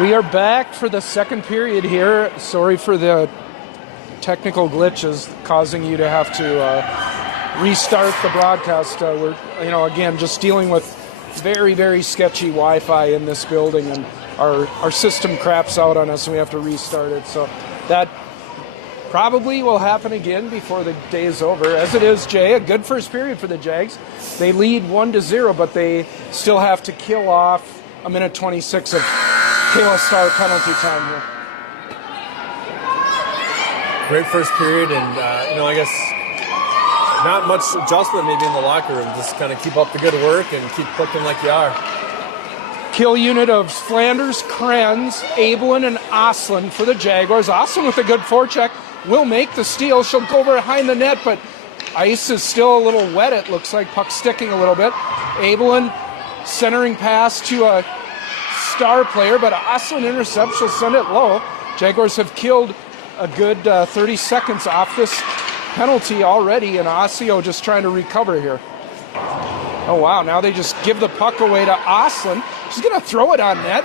We are back for the second period here. Sorry for the technical glitches causing you to have to restart the broadcast. We're, again, just dealing with very, very sketchy Wi-Fi in this building, and our system craps out on us and we have to restart it. So that probably will happen again before the day is over. As it is, Jay, a good first period for the Jags. They lead 1-0, but they still have to kill off a minute 26 of Kayla Starr penalty time here. Great first period, and I guess not much adjustment maybe in the locker room. Just kind of keep up the good work and keep clicking like you are. Kill unit of Flanders, Krenz, Abelin, and Oslin for the Jaguars. Oslin with a good forecheck will make the steal. She'll go behind the net, but ice is still a little wet. It looks like puck sticking a little bit. Abelin centering pass to a Star player, but Oslin intercepts. She'll send it low. Jaguars have killed a good 30 seconds off this penalty already, and Osseo just trying to recover here. Oh, wow. Now they just give the puck away to Oslin. She's going to throw it on net.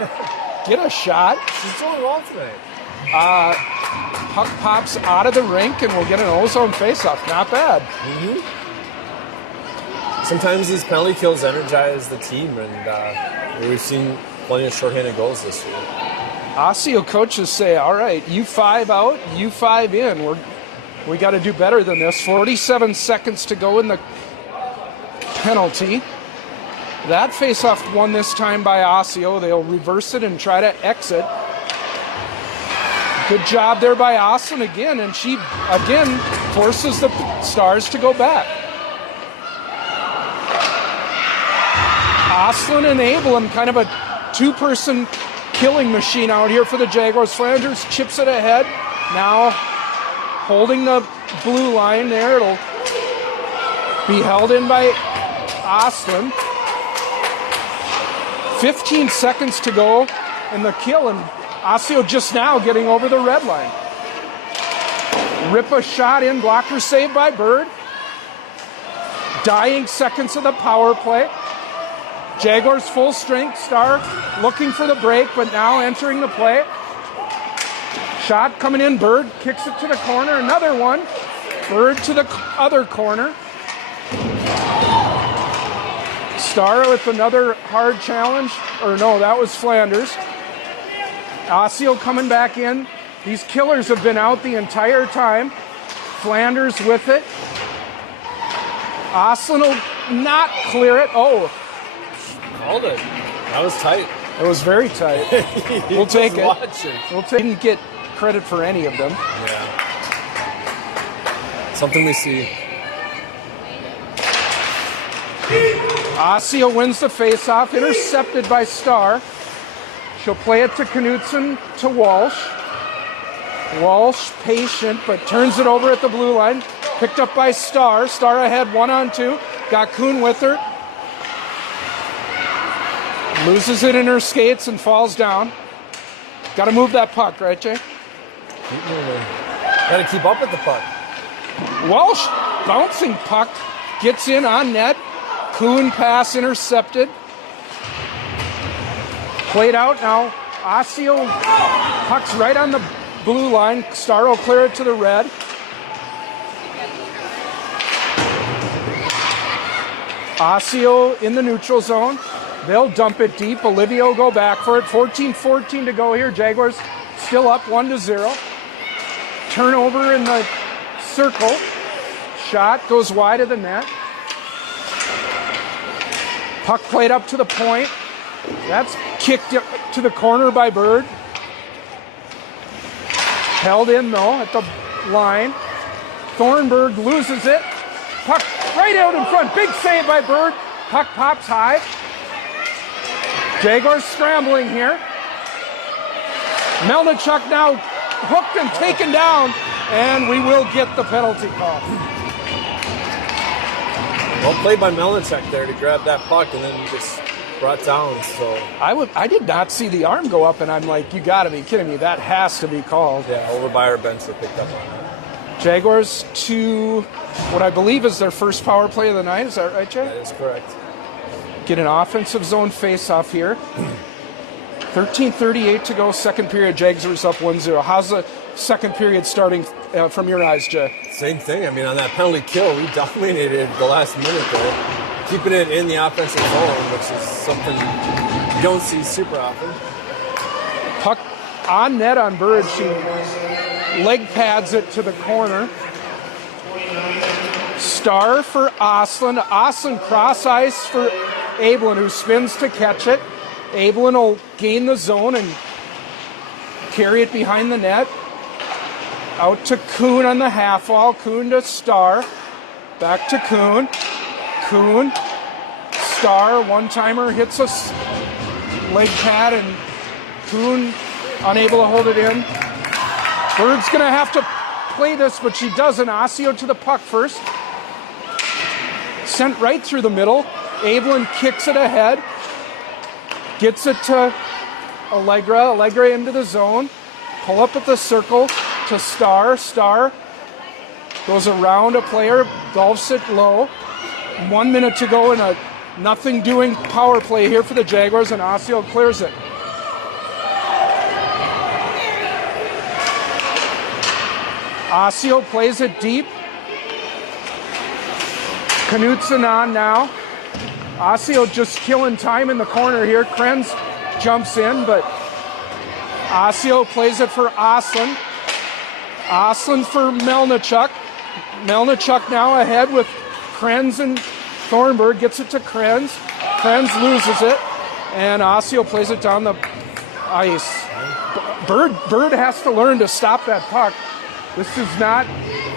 Get a shot. She's doing well tonight. Puck pops out of the rink, and we'll get an ozone faceoff. Not bad. Mm-hmm. Sometimes these penalty kills energize the team, and we've seen plenty of shorthanded goals this year. Osseo coaches say, all right, you 5 out, you 5 in. We got to do better than this. 47 seconds to go in the penalty. That faceoff won this time by Osseo. They'll reverse it and try to exit. Good job there by Oslin again, and she again forces the Stars to go back. Oslin and Abelin, kind of a two-person killing machine out here for the Jaguars. Flanders chips it ahead. Now holding the blue line there. It'll be held in by Oslin. 15 seconds to go in the kill, and Osseo just now getting over the red line. Rip a shot in, blocker saved by Bird. Dying seconds of the power play. Jaguars full strength. Star looking for the break, but now entering the play. Shot coming in. Bird kicks it to the corner. Another one. Bird to the other corner. Star with another hard challenge. Or no, that was Flanders. Osseo coming back in. These killers have been out the entire time. Flanders with it. Oslin will not clear it. Oh. Called it. That was tight. It was very tight. We'll take it. Watching. Didn't get credit for any of them. Yeah. Something we see. Osseo wins the faceoff, intercepted by Star. She'll play it to Knutson, to Walsh. Walsh, patient, but turns it over at the blue line. Picked up by Star. Star ahead 1-on-2. Got Kuhn with her. Loses it in her skates and falls down. Got to move that puck, right, Jay? Got to keep up with the puck. Walsh, bouncing puck, gets in on net. Kuhn pass intercepted. Played out now. Osseo, puck's right on the blue line. Star will clear it to the red. Osseo in the neutral zone. They'll dump it deep. Olivia will go back for it. 14-14 to go here. Jaguars still up 1-0. Turnover in the circle. Shot goes wide of the net. Puck played up to the point. That's kicked to the corner by Bird. Held in, though, at the line. Thornburg loses it. Puck right out in front. Big save by Bird. Puck pops high. Jaguars scrambling here. Melnichuk now hooked and taken down, and we will get the penalty call. Well played by Melnichuk there to grab that puck and then just brought down. So I did not see the arm go up, and I'm like, you got to be kidding me. That has to be called. Yeah, over by our bench they picked up on that. Jaguars to what I believe is their first power play of the night. Is that right, Jay? That is correct. Get an offensive zone face-off here. 13:38 to go, second period. Jaguars up 1-0. How's the second period starting from your eyes, Jay? Same thing. I mean, on that penalty kill, we dominated the last minute there, keeping it in the offensive zone, which is something you don't see super often. Puck on net on Bird. She leg pads it to the corner. Star for Oslin. Oslin cross ice for Abelin, who spins to catch it. Abelin will gain the zone and carry it behind the net. Out to Kuhn on the half wall. Kuhn to Star. Back to Kuhn. Kuhn. Star. One-timer hits a leg pad, and Kuhn unable to hold it in. Bird's going to have to play this, but she doesn't. Osseo to the puck first. Sent right through the middle. Abelin kicks it ahead. Gets it to Allegra. Allegra into the zone. Pull up at the circle to Star. Star goes around a player, golfs it low. 1 minute to go in a nothing doing power play here for the Jaguars, and Osseo clears it. Osseo plays it deep. Knutson on now. Osseo just killing time in the corner here. Krenz jumps in, but Osseo plays it for Oslin. Oslin for Melnichuk. Melnichuk now ahead with Krenz and Thornburg. Gets it to Krenz. Krenz loses it, and Osseo plays it down the ice. Bird has to learn to stop that puck. This is not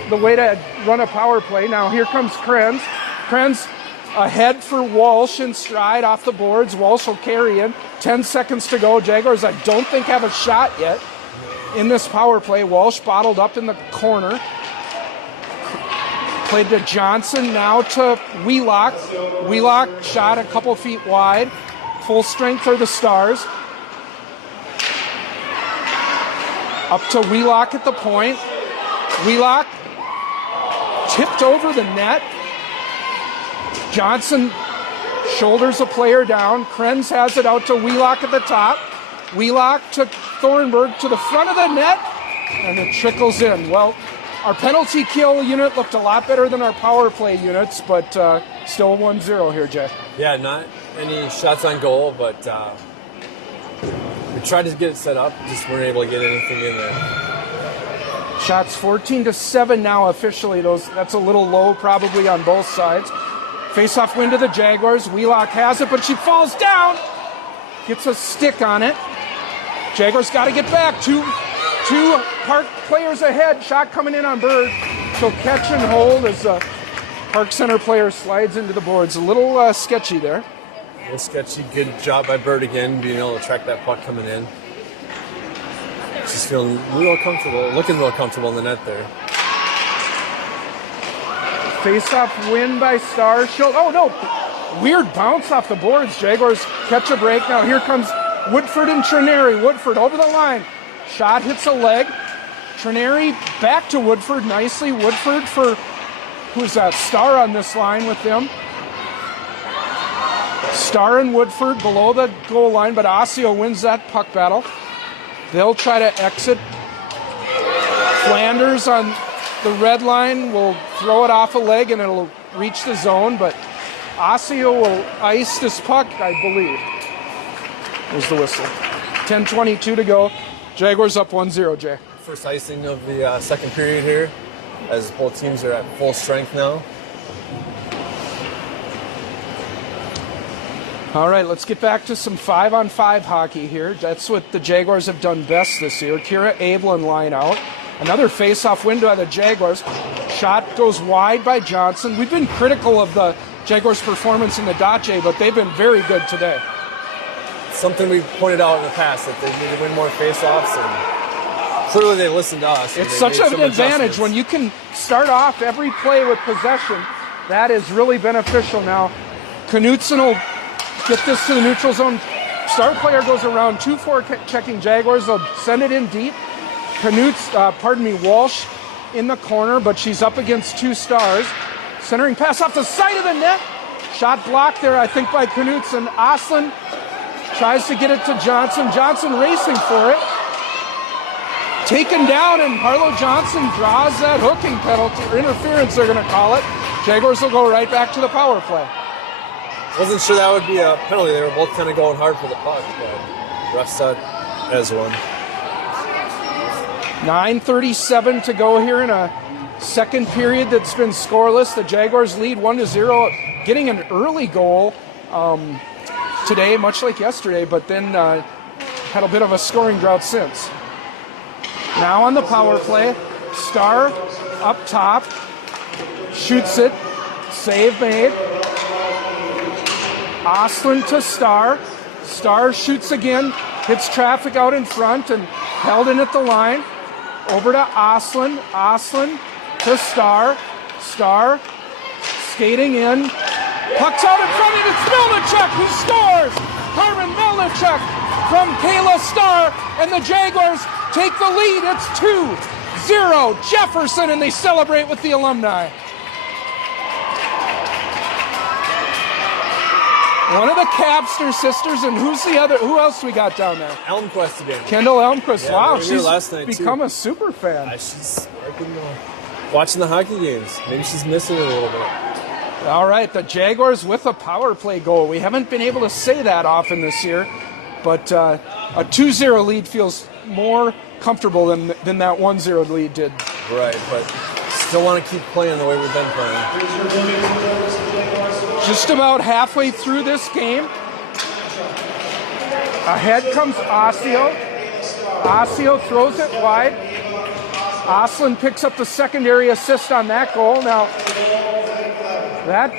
the way to run a power play. Now here comes Krenz. Krenz ahead for Walsh in stride off the boards. Walsh will carry in. 10 seconds to go. Jaguars, I don't think, have a shot yet in this power play. Walsh bottled up in the corner. Played to Johnson, now to Wheelock. Wheelock shot a couple feet wide. Full strength are the Stars. Up to Wheelock at the point. Wheelock tipped over the net. Johnson shoulders a player down. Krenz has it out to Wheelock at the top. Wheelock to Thornburg to the front of the net, and it trickles in. Well, our penalty kill unit looked a lot better than our power play units, but still 1-0 here, Jay. Yeah, not any shots on goal, but we tried to get it set up, just weren't able to get anything in there. Shots 14-7 now officially. That's a little low probably on both sides. Face-off win to the Jaguars. Wheelock has it, but she falls down. Gets a stick on it. Jaguars got to get back. Two Park players ahead. Shot coming in on Bird. So catch and hold as the Park Center player slides into the boards. A little sketchy there. A little sketchy. Good job by Bird again, being able to track that puck coming in. She's feeling real comfortable, looking real comfortable in the net there. Face-off win by Star. Oh, no. Weird bounce off the boards. Jaguars catch a break. Now here comes Woodford and Trineri. Woodford over the line. Shot hits a leg. Trineri back to Woodford nicely. Woodford for, who's that? Star on this line with them. Star and Woodford below the goal line, but Osseo wins that puck battle. They'll try to exit. Flanders on the red line will throw it off a leg and it'll reach the zone, but Osseo will ice this puck, I believe. There's the whistle. 10:22 to go. Jaguars up 1-0, Jay. First icing of the second period here, as both teams are at full strength now. All right, let's get back to some 5-on-5 hockey here. That's what the Jaguars have done best this year. Kira Abelin line out. Another face-off win by the Jaguars. Shot goes wide by Johnson. We've been critical of the Jaguars' performance in the Dace, but they've been very good today. Something we've pointed out in the past, that they need to win more face-offs, and clearly they listened to us. It's such an advantage when you can start off every play with possession. That is really beneficial. Now, Knutson will get this to the neutral zone. Star player goes around 2-4 checking Jaguars. They'll send it in deep. Walsh in the corner, but she's up against two Stars. Centering pass off the side of the net. Shot blocked there, I think, by Knutson. Oslin Tries to get it to Johnson. Johnson racing for it. Taken down, and Harlow Johnson draws that hooking penalty, or interference they're going to call it. Jaguars will go right back to the power play. Wasn't sure that would be a penalty. They were both kind of going hard for the puck, but ref said as one. 9:37 to go here in a second period that's been scoreless. The Jaguars lead 1-0, getting an early goal today, much like yesterday, but then had a bit of a scoring drought since. Now on the power play, Starr up top, shoots it, save made. Osseo to Starr. Starr shoots again, hits traffic out in front and held in at the line. Over to Osseo. Osseo to Starr. Starr skating in. Puck's out in front, and it's Melnichuk who scores! Carmen Melnichuk from Kayla Starr, and the Jaguars take the lead. It's 2-0 Jefferson, and they celebrate with the alumni. One of the Capster sisters, and who else we got down there? Elmquist again. Kendall Elmquist. Yeah, wow, we were here she's last night, become too. a super fan. She's watching the hockey games. Maybe she's missing it a little bit. All right, the Jaguars with a power play goal. We haven't been able to say that often this year, but a 2-0 lead feels more comfortable than that 1-0 lead did. Right, but still want to keep playing the way we've been playing. Just about halfway through this game, ahead comes Osseo. Osseo throws it wide. Osseo picks up the secondary assist on that goal. Now, that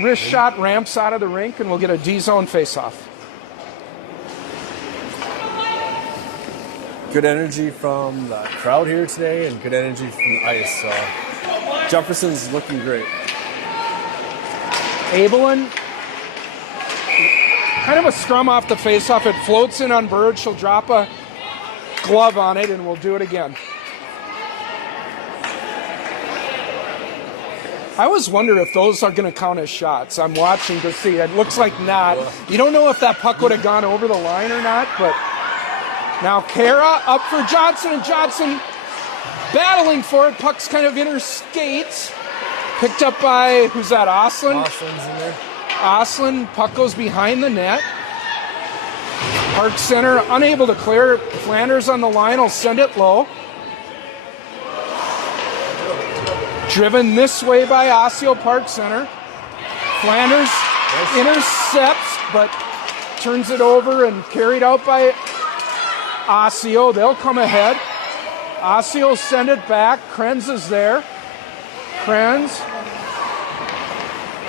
wrist shot ramps out of the rink, and we'll get a D-zone faceoff. Good energy from the crowd here today, and good energy from the ice. So Jefferson's looking great. Abelin, kind of a scrum off the faceoff. It floats in on Bird. She'll drop a glove on it, and we'll do it again. I always wonder if those are going to count as shots. I'm watching to see. It looks like not. You don't know if that puck would have gone over the line or not, but now Kara up for Johnson, and Johnson battling for it. Puck's kind of in her skates. Picked up by, who's that, Osseo? Oslin's in there. Osseo, puck goes behind the net. Park Center unable to clear. Flanders on the line will send it low. Driven this way by Osseo. Park Center. Flanders intercepts, but turns it over and carried out by Osseo. They'll come ahead. Osseo send it back. Krenz is there. Krenz.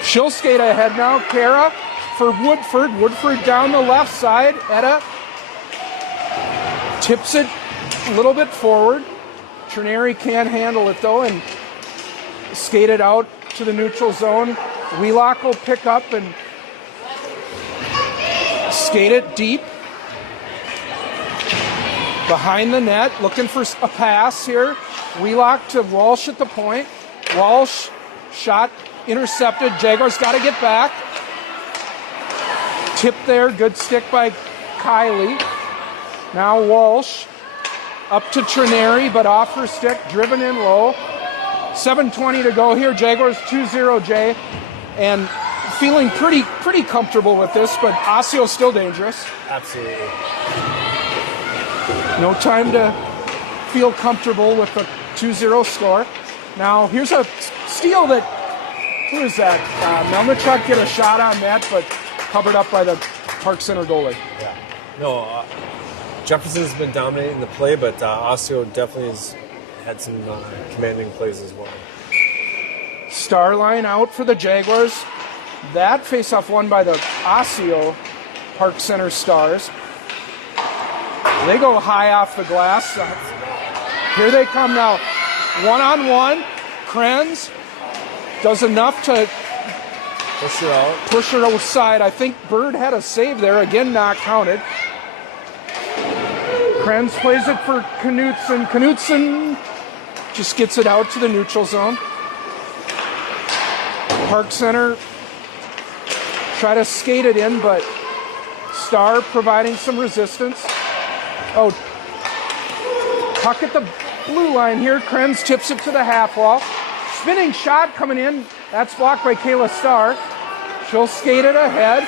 She'll skate ahead now. Kara for Woodford. Woodford down the left side. Etta tips it a little bit forward. Trineri can't handle it though, and skate it out to the neutral zone. Wheelock will pick up and skate it deep. Behind the net, looking for a pass here. Wheelock to Walsh at the point. Walsh, shot intercepted. Jaguars got to get back. Tip there, good stick by Kylie. Now Walsh up to Trineri, but off her stick, driven in low. 7:20 to go here. Jaguars 2-0, Jay, and feeling pretty comfortable with this, but Osseo still dangerous. Absolutely. No time to feel comfortable with the 2-0 score. Now here's a steal that, who is that? Melnichuk get a shot on that, but covered up by the Park Center goalie. Yeah. No, Jefferson's been dominating the play, but Osseo definitely has had some commanding plays as well. Star line out for the Jaguars. That faceoff won by the Osseo Park Center Stars. They go high off the glass. Here they come now. One-on-one. Krenz does enough to push her outside. I think Bird had a save there. Again, not counted. Krenz plays it for Knutson. Knutson just gets it out to the neutral zone. Park Center try to skate it in, but Star providing some resistance. Oh, puck at the blue line here. Krenz tips it to the half wall. Spinning shot coming in. That's blocked by Kayla Starr. She'll skate it ahead.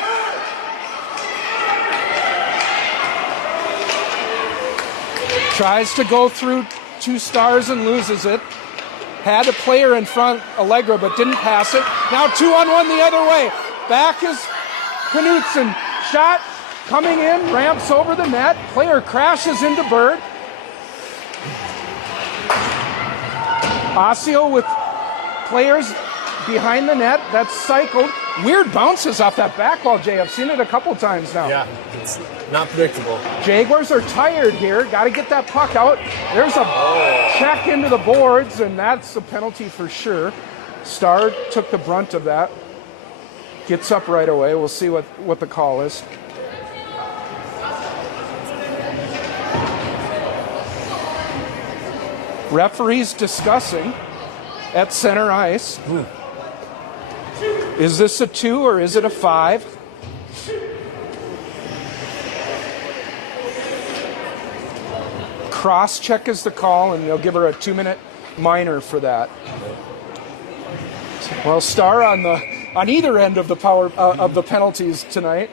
Tries to go through 2 Stars and loses it. Had a player in front, Allegra, but didn't pass it. Now 2-on-1 the other way. Back is Knutson. Shot coming in, ramps over the net. Player crashes into Bird. Osseo with players behind the net. That's cycled. Weird bounces off that back wall, Jay. I've seen it a couple times now. Yeah, it's not predictable. Jaguars are tired here. Got to get that puck out. There's a check into the boards, and that's a penalty for sure. Starr took the brunt of that. Gets up right away. We'll see what the call is. Referees discussing at center ice. Is this a 2 or is it a 5? Cross check is the call, and they'll give her a 2-minute minor for that. Well, Starr on either end of the of the penalties tonight.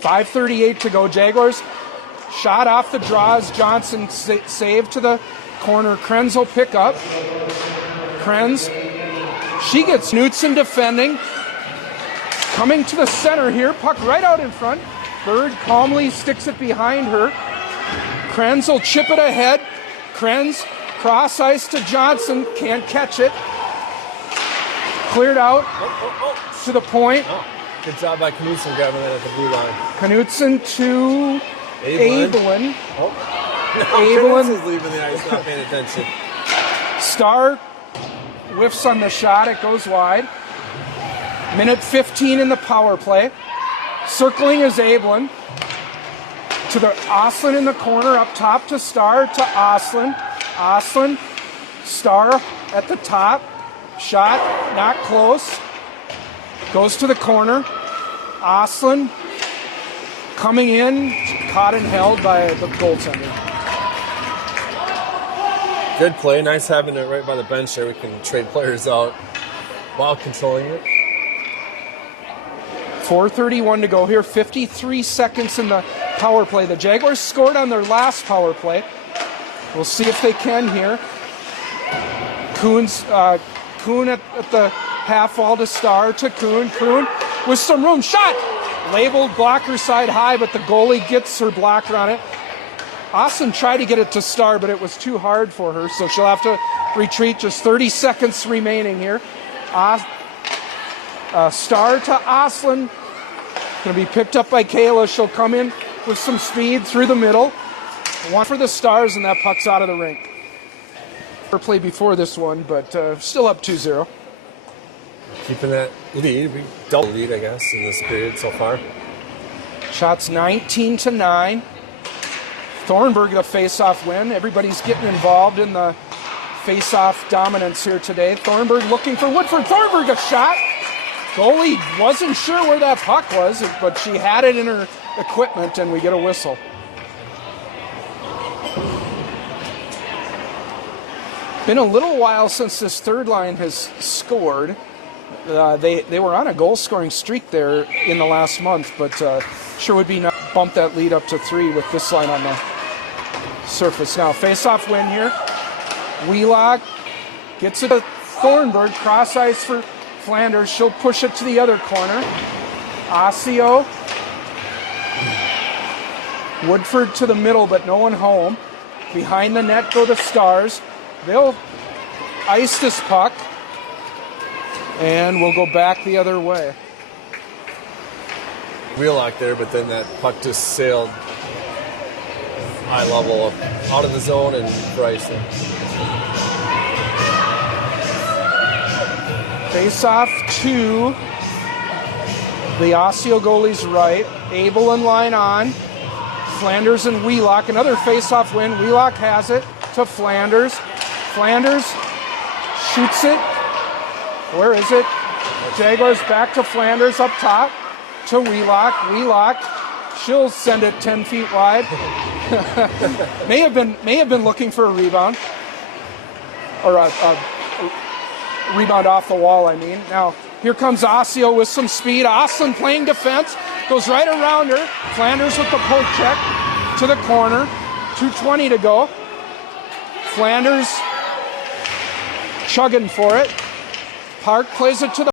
5:38 to go. Jaguars shot off the draws. Johnson saved to the corner. Krenz will pick up. Krenz. She gets Knutson defending. Coming to the center here. Puck right out in front. Bird calmly sticks it behind her. Krenz will chip it ahead. Krenz cross ice to Johnson. Can't catch it. Cleared out to the point. Oh, good job by Knutson grabbing that at the blue line. Knutson to Abelin. Abelin is leaving the ice, not paying attention. Starr whiffs on the shot. It goes wide. Minute 15 in the power play. Circling is Abelin. To the Oslin in the corner. Up top to Starr to Oslin. Oslin. Starr at the top. Shot. Not close. Goes to the corner. Oslin coming in. Caught and held by the goaltender. Good play. Nice having it right by the bench there. We can trade players out while controlling it. 4:31 to go here. 53 seconds in the power play. The Jaguars scored on their last power play. We'll see if they can here. Kuhn at the half wall to Starr to Kuhn. Kuhn with some room. Shot! Labeled blocker side high, but the goalie gets her blocker on it. Austin tried to get it to Starr, but it was too hard for her, so she'll have to retreat. Just 30 seconds remaining here. Starr to Oslin. Going to be picked up by Kayla. She'll come in with some speed through the middle. One for the Stars, and that puck's out of the rink. Play before this one, but still up 2-0. Keeping that lead. We double lead, I guess, in this period so far. Shots 19-9. Thornburg a face-off win. Everybody's getting involved in the face-off dominance here today. Thornburg looking for Woodford. Thornburg a shot. Goalie wasn't sure where that puck was, but she had it in her equipment, and we get a whistle. Been a little while since this third line has scored. They were on a goal-scoring streak there in the last month, but sure would be nice to bump that lead up to 3 with this line on the surface. Now, face-off win here. Wheelock gets it to Thornburg. Cross ice for Flanders. She'll push it to the other corner. Osseo. Woodford to the middle, but no one home. Behind the net go the Stars. They'll ice this puck, and we'll go back the other way. Wheelock there, but then that puck just sailed high level up out of the zone and Bryson. Face off to the Osseo goalie's right. Abel and line on. Flanders and Wheelock. Another face-off win. Wheelock has it to Flanders. Flanders shoots it. Where is it? Jaguars back to Flanders up top to Wheelock. Wheelock She'll send it 10 feet wide. may have been looking for a rebound. Or a rebound off the wall, I mean. Now, here comes Osseo with some speed. Oslin playing defense. Goes right around her. Flanders with the poke check to the corner. 2:20 to go. Flanders chugging for it. Park plays it to the